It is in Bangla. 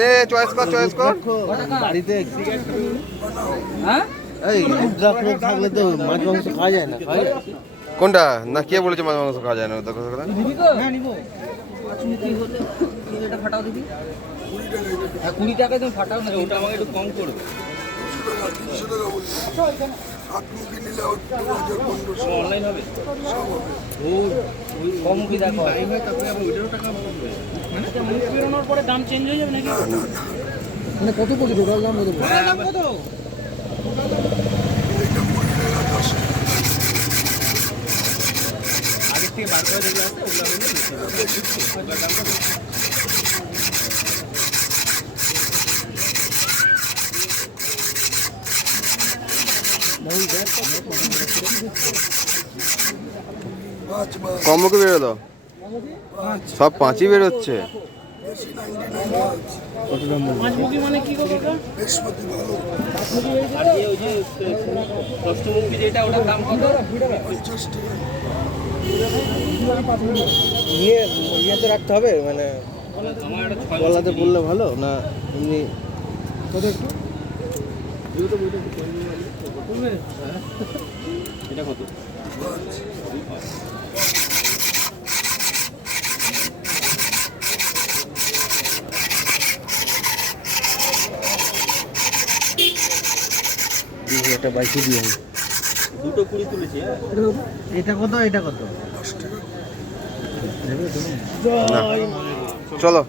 নে চয়েস কর বাড়িতে হ্যাঁ এই থাকলে তো মাছ মাংস খাওয়া যায় না কোনটা না কে বলেছে মাছ মাংস খাওয়া যায় না কথা দিবি তো হ্যাঁ নিব এটা ফাটাও দিবি 20 টাকায় তুমি ফাটাও না ওটা আমাকে একটু কম করো অনলাইন হবে ও কম কি দেখো টাইম হয় তারপরে আবার ওইটারও টাকা হবে মানে বেরোনোর পরে দাম চেঞ্জ হয়ে যাবে নাকি মানে কত পড়ছে টোটাল দাম কত আগে থেকে বার করে যেগুলো আছে ওগুলো হলে দাম কত কম্বোকে বেরোলো সব পাঁচই বেরোচ্ছে মানে কি আর ওই যে দশমুখী যেটা ওটার দাম কত ইয়েতে রাখতে হবে মানে গলাতে বললে ভালো না এমনি কত একটু এটা কত একটা বাইকে দিয়ে দুটো 20 তুলেছি এটা কত চলো